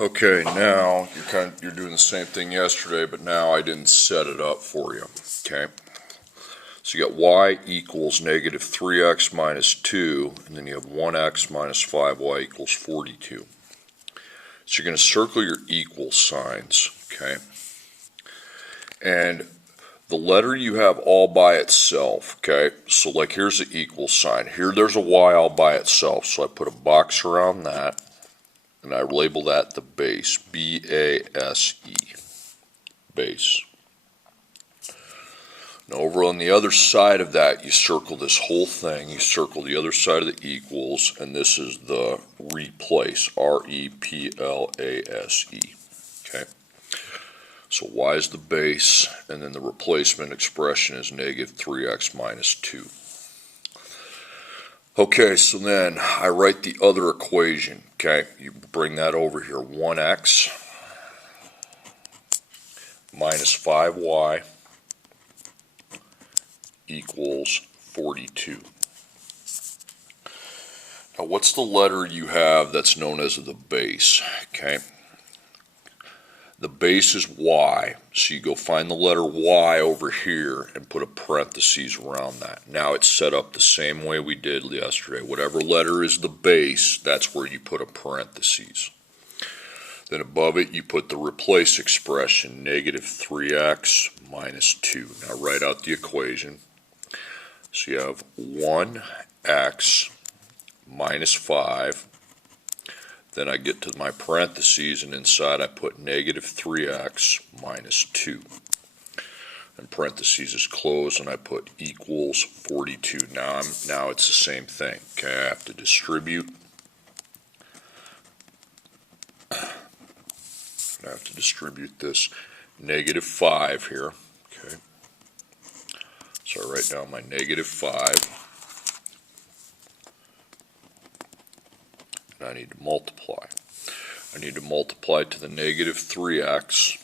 Okay, now you're doing the same thing yesterday, but now I didn't set it up for you. Okay, so you got y equals negative 3x minus 2, and then you have 1x minus 5y equals 42. So you're going to circle your equal signs, okay? And the letter you have all by itself, okay? So like here's the equal sign. Here there's a y all by itself, so I put a box around that. And I label that the base, B-A-S-E, base. Now over on the other side of that, you circle this whole thing, you circle the other side of the equals, and this is the replace, R-E-P-L-A-S-E, okay? So y is the base, and then the replacement expression is negative 3x minus 2. Okay, so then I write the other equation, okay? You bring that over here, 1x minus 5y equals 42. Now what's the letter you have that's known as the base, okay? The base is y, so you go find the letter y over here and put a parentheses around that. Now it's set up the same way we did yesterday. Whatever letter is the base, that's where you put a parentheses. Then above it you put the replace expression, negative 3x minus 2. Now write out the equation. So you have 1x minus 5. Then I get to my parentheses, and inside I put negative 3x minus 2. And parentheses is closed, and I put equals 42. Now it's the same thing. Okay, I have to distribute. I have to distribute this negative 5 here. Okay. So I write down my negative 5. And I need to multiply. I need to multiply to the negative 3x,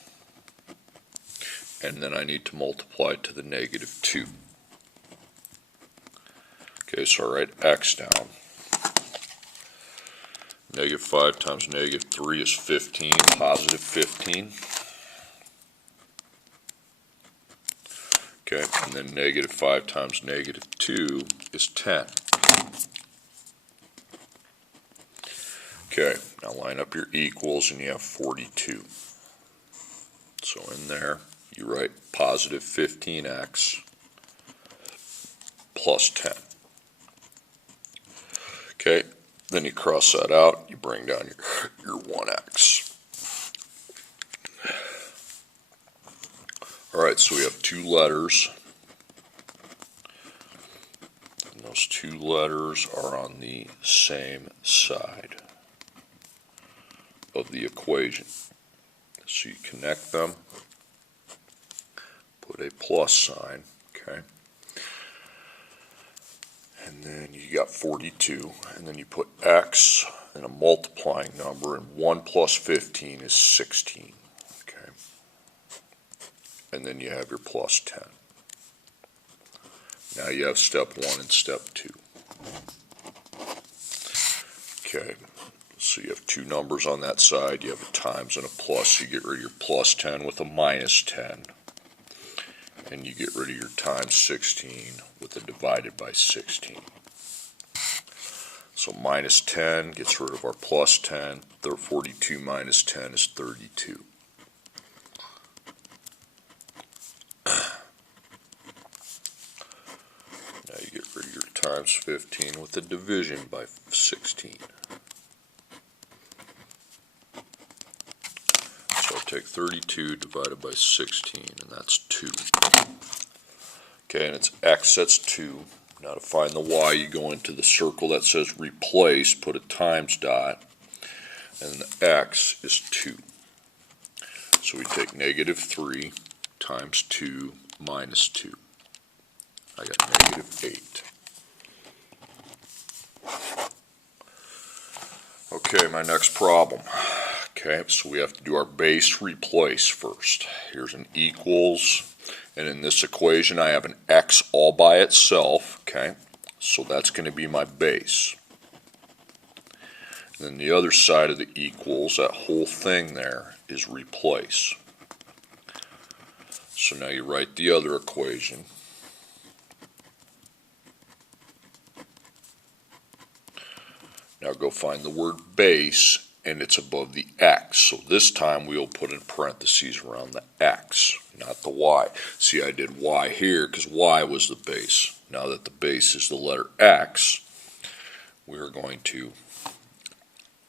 and then I need to multiply to the negative 2. Okay, so I write x down. Negative 5 times negative 3 is 15, positive 15. Okay, and then negative 5 times negative 2 is 10. Okay, now line up your equals and you have 42. So in there, you write positive 15x plus 10. Okay, then you cross that out, you bring down your 1x. Alright, so we have two letters. And those two letters are on the same side of the equation. So you connect them, put a plus sign, okay? And then you got 42, and then you put x and a multiplying number, and 1 plus 15 is 16, okay? And then you have your plus 10. Now you have step 1 and step 2. Okay. So you have two numbers on that side, you have a times and a plus, so you get rid of your plus 10 with a minus 10, and you get rid of your times 16 with a divided by 16. So minus 10 gets rid of our plus 10, 42 minus 10 is 32. Now you get rid of your times 15 with a division by 16. So I take 32 divided by 16, and that's 2. Okay, and it's x, that's 2. Now to find the y, you go into the circle that says replace, put a times dot, and the x is 2. So we take negative 3 times 2 minus 2. I got negative 8. Okay, my next problem. Okay, so we have to do our base replace first. Here's an equals, and in this equation I have an x all by itself, okay? So that's going to be my base. And Then the other side of the equals, that whole thing there, is replace. So now you write the other equation. Now go find the word base, and it's above the x. So this time we'll put in parentheses around the x, not the y. See, I did y here because y was the base. Now that the base is the letter x, we're going to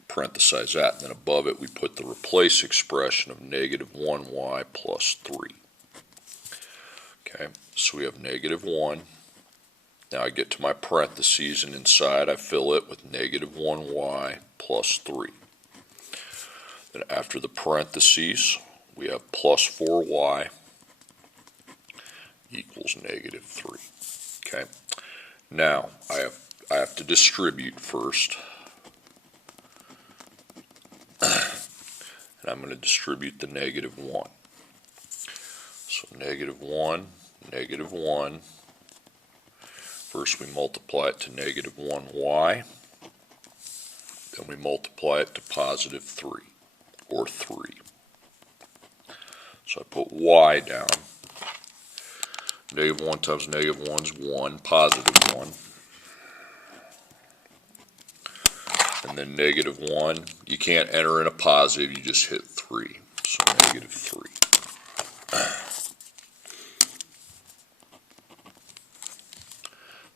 parenthesize that, and then above it we put the replace expression of negative 1y plus 3. Okay, so we have negative 1. Now I get to my parentheses, and inside I fill it with negative 1y plus 3. Then after the parentheses, we have plus 4y equals negative 3. Okay, now I have to distribute first. And I'm going to distribute the negative 1. So negative 1, negative 1. First we multiply it to negative 1y. Then we multiply it to positive 3, or 3. So I put y down. Negative 1 times negative 1 is 1, positive 1. And then negative 1, you can't enter in a positive, you just hit 3. So negative 3.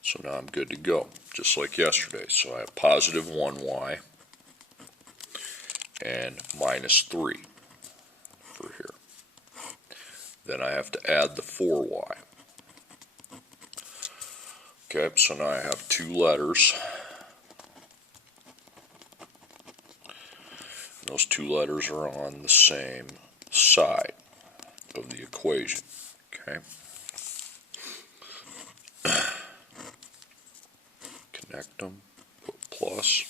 So now I'm good to go, just like yesterday. So I have positive 1y and minus 3 for here. Then I have to add the 4y. Okay, so now I have two letters. Those two letters are on the same side of the equation. Okay. Connect them, put plus.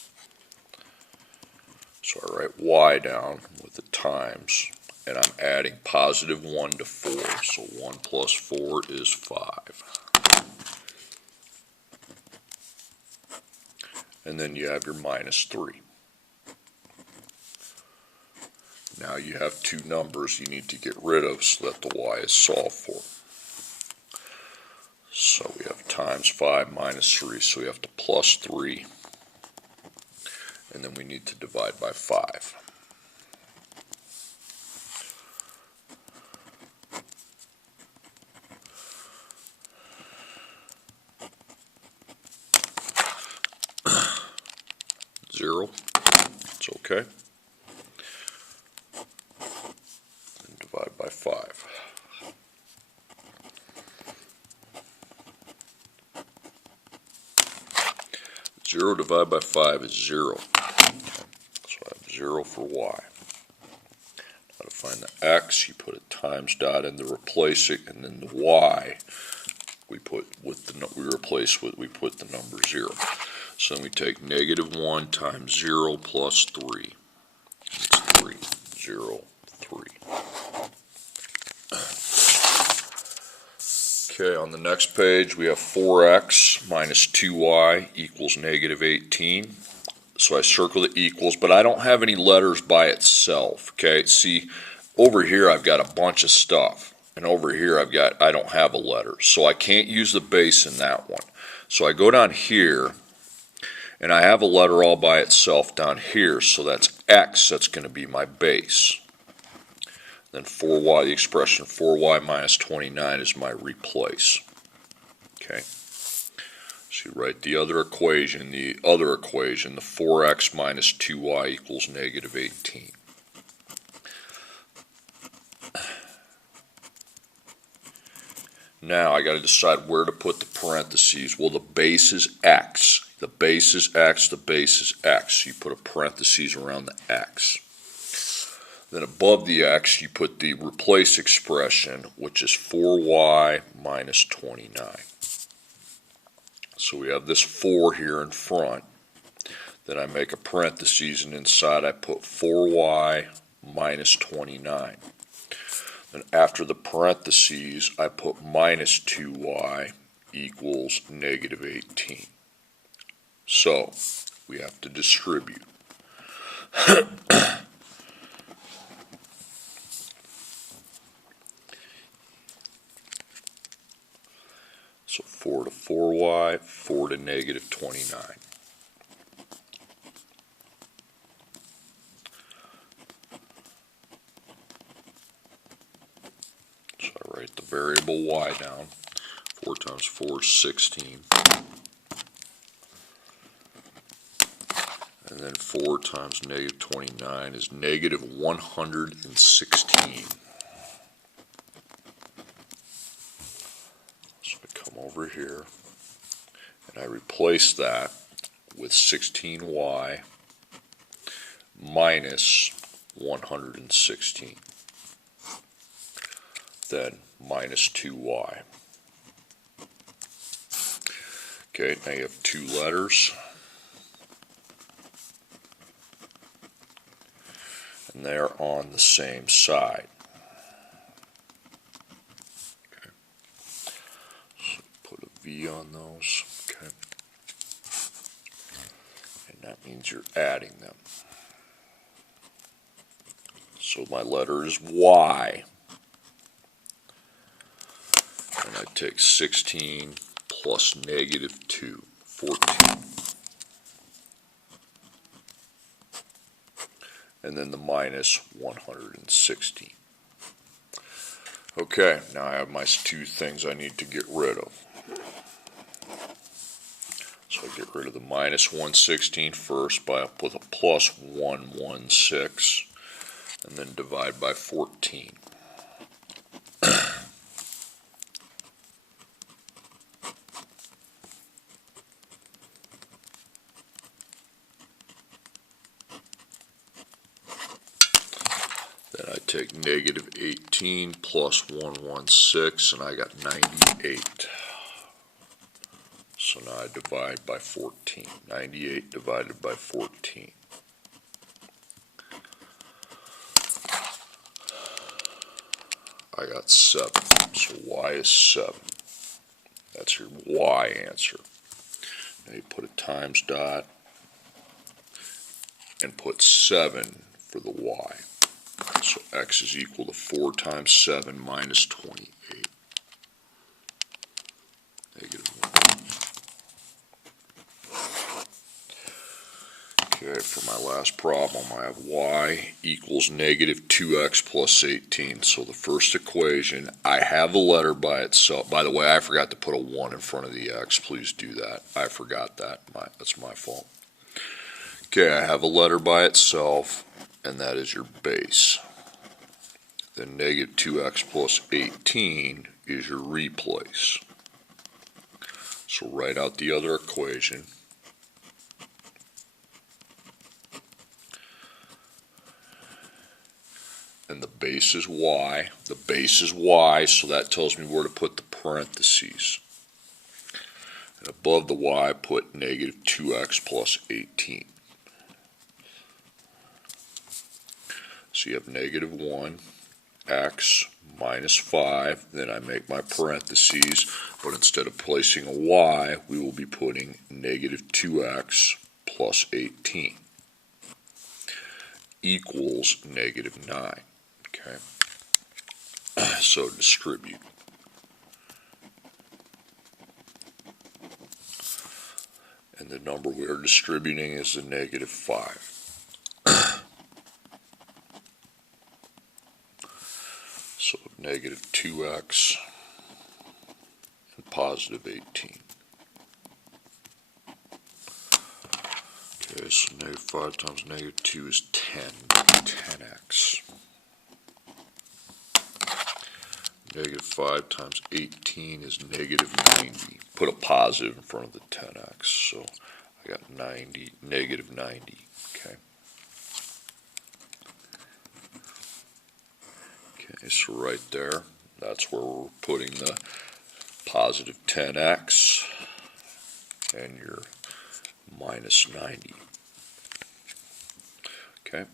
So I write y down with the times, and I'm adding positive 1 to 4. So 1 plus 4 is 5. And then you have your minus 3. Now you have two numbers you need to get rid of so that the y is solved for. So we have times 5 minus 3, so we have to plus 3, and then we need to divide by 5. Zero, it's okay. And divide by 5. 0 divided by 5 is 0. Okay. So I have 0 for y. Now to find the x, you put a times dot in to replace it, and then the y we put with the we put the number 0. So then we take negative 1 times 0 plus 3. It's 3, 0, 3. Okay, on the next page we have 4x minus 2y equals negative 18. So I circle the equals, but I don't have any letters by itself. Okay, see, over here I've got a bunch of stuff, and over here I don't have a letter, so I can't use the base in that one. So I go down here, and I have a letter all by itself down here, so that's x, that's going to be my base. Then 4y, the expression 4y minus 29 is my replace. Okay. So you write the other equation, the 4x minus 2y equals negative 18. Now I got to decide where to put the parentheses. Well, the base is x. The base is x, the base is x. You put a parentheses around the x. Then above the x, you put the replace expression, which is 4y minus 29. So we have this 4 here in front. Then I make a parentheses, and inside I put 4y minus 29. Then after the parentheses, I put minus 2y equals negative 18. So we have to distribute. So 4 to 4y, 4 to negative 29. So I write the variable y down. 4 times 4 is 16. And then 4 times negative 29 is negative 116. So I come over here and I replace that with 16y minus 116. Then minus 2y. Okay, now you have two letters. And they're on the same side. Okay. So put a V on those. Okay. And that means you're adding them. So my letter is Y. And I take 16 plus negative 2, 14. And then the minus 116. Okay, now I have my two things I need to get rid of. So I get rid of the minus 116 first with a plus 116, and then divide by 14. Then I take negative 18 plus 116, and I got 98. So now I divide by 14. 98 divided by 14. I got 7. So y is 7. That's your y answer. Now you put a times dot and put 7 for the y. So x is equal to 4 times 7 minus 28. Negative 1. Okay, for my last problem, I have y equals negative 2x plus 18. So the first equation, I have a letter by itself. By the way, I forgot to put a 1 in front of the x. Please do that. I forgot that. That's my fault. Okay, I have a letter by itself, and that is your base. Then negative 2x plus 18 is your replace. So write out the other equation. And the base is y. The base is y, so that tells me where to put the parentheses. And above the y, put negative 2x plus 18. So you have negative 1, x minus 5. Then I make my parentheses, but instead of placing a y, we will be putting negative 2x plus 18 equals negative 9. Okay, so distribute. And the number we are distributing is the negative 5. So negative 2x and positive 18. Okay, so negative 5 times negative 2 is 10. 10x. Negative 5 times 18 is negative 90. Put a positive in front of the 10x, so I got 90, negative 90, okay? Okay, so right there, that's where we're putting the positive 10x and your minus 90, okay?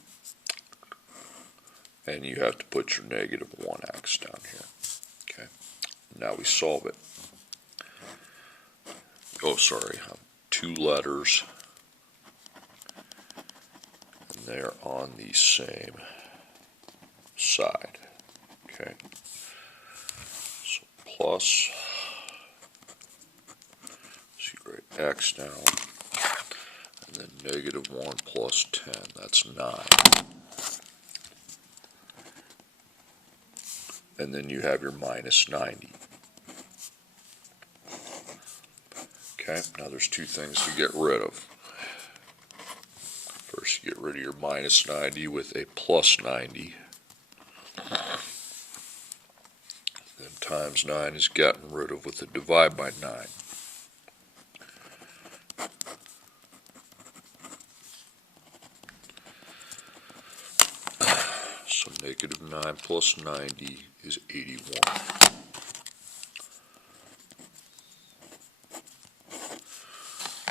And you have to put your negative 1x down here. Okay, now we solve it. Oh, sorry, 2 letters, and they're on the same side. Okay, so plus, so you write x down, and then negative 1 plus 10, that's 9. And then you have your minus 90. Okay, now there's two things to get rid of. First, you get rid of your minus 90 with a plus 90. Then times 9 is gotten rid of with a divide by 9. So negative 9 plus 90 is 81.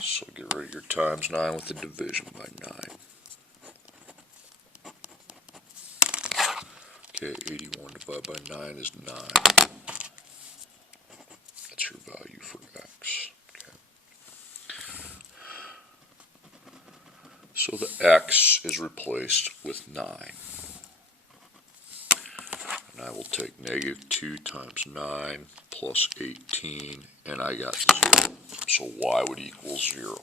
So get rid of your times 9 with the division by 9. Okay, 81 divided by 9 is 9. That's your value for x. Okay. So the x is replaced with 9. And I will take negative 2 times 9 plus 18, and I got 0. So y would equal 0.